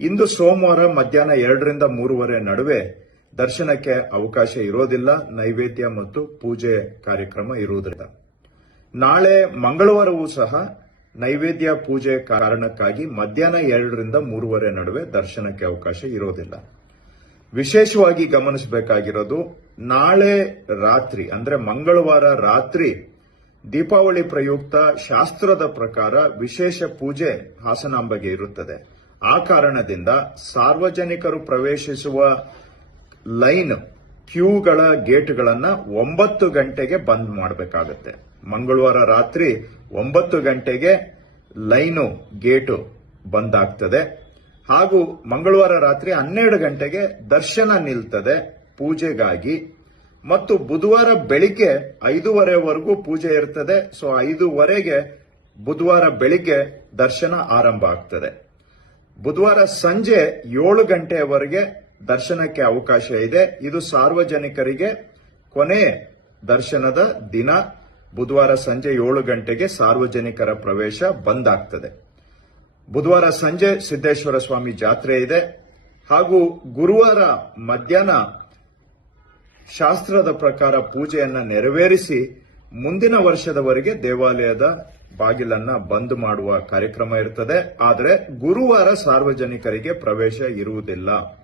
ಇಂದು ಸೋಮವಾರ ಮಧ್ಯಾಹ್ನ 2ರಿಂದ 3:30 ನಡುವೆ ದರ್ಶನಕ್ಕೆ ಅವಕಾಶ ಇರೋದಿಲ್ಲ. ನೈವೇದ್ಯ ಮತ್ತು ಪೂಜೆ ಕಾರ್ಯಕ್ರಮ ಇರುವುದಿಲ್ಲ. ನಾಳೆ ಮಂಗಳವಾರವೂ ಸಹ ನೈವೇದ್ಯ ಪೂಜೆ ಕಾರಣಕ್ಕಾಗಿ ಮಧ್ಯಾಹ್ನ 2ರಿಂದ 3:30 ನಡುವೆ ದರ್ಶನಕ್ಕೆ ಅವಕಾಶ ಇರೋದಿಲ್ಲ. ವಿಶೇಷವಾಗಿ ಗಮನಿಸಬೇಕಾಗಿರೋದು, ನಾಳೆ ರಾತ್ರಿ ಅಂದ್ರೆ ಮಂಗಳವಾರ ರಾತ್ರಿ ದೀಪಾವಳಿ ಪ್ರಯುಕ್ತ ಶಾಸ್ತ್ರದ ಪ್ರಕಾರ ವಿಶೇಷ ಪೂಜೆ ಹಾಸನಾಂಬೆಗೆ ಇರುತ್ತದೆ. ಆ ಕಾರಣದಿಂದ ಸಾರ್ವಜನಿಕರು ಪ್ರವೇಶಿಸುವ ಲೈನ್ ಕ್ಯೂಗಳ ಗೇಟ್ಗಳನ್ನು 9 ಗಂಟೆಗೆ ಬಂದ್ ಮಾಡಬೇಕಾಗುತ್ತೆ. ಮಂಗಳವಾರ ರಾತ್ರಿ 9 ಗಂಟೆಗೆ ಲೈನು ಗೇಟು ಬಂದ್ ಆಗ್ತದೆ. ಹಾಗೂ ಮಂಗಳವಾರ ರಾತ್ರಿ 12 ಗಂಟೆಗೆ ದರ್ಶನ ನಿಲ್ತದೆ ಪೂಜೆಗಾಗಿ. ಮತ್ತು ಬುಧವಾರ ಬೆಳಿಗ್ಗೆ 5:30ವರೆಗೂ ಪೂಜೆ ಇರ್ತದೆ. ಸೊ 5:15ಗೆ ಬುಧವಾರ ಬೆಳಿಗ್ಗೆ ದರ್ಶನ ಆರಂಭ ಆಗ್ತದೆ. ಬುಧವಾರ ಸಂಜೆ 7 ಗಂಟೆಯವರೆಗೆ ದರ್ಶನಕ್ಕೆ ಅವಕಾಶ ಇದೆ. ಇದು ಸಾರ್ವಜನಿಕರಿಗೆ ಕೊನೆ ದರ್ಶನದ ದಿನ. ಬುಧವಾರ ಸಂಜೆ 7 ಗಂಟೆಗೆ ಸಾರ್ವಜನಿಕರ ಪ್ರವೇಶ ಬಂದ್ ಆಗ್ತದೆ. ಬುಧವಾರ ಸಂಜೆ ಸಿದ್ದೇಶ್ವರ ಸ್ವಾಮಿ ಜಾತ್ರೆ ಇದೆ. ಹಾಗೂ ಗುರುವಾರ ಮಧ್ಯಾಹ್ನ ಶಾಸ್ತ್ರದ ಪ್ರಕಾರ ಪೂಜೆಯನ್ನ ನೆರವೇರಿಸಿ ಮುಂದಿನ ವರ್ಷದವರೆಗೆ ದೇವಾಲಯದ ಬಾಗಿಲನ್ನ ಬಂದ್ ಮಾಡುವ ಕಾರ್ಯಕ್ರಮ ಇರ್ತದೆ. ಆದರೆ ಗುರುವಾರ ಸಾರ್ವಜನಿಕರಿಗೆ ಪ್ರವೇಶ ಇರುವುದಿಲ್ಲ.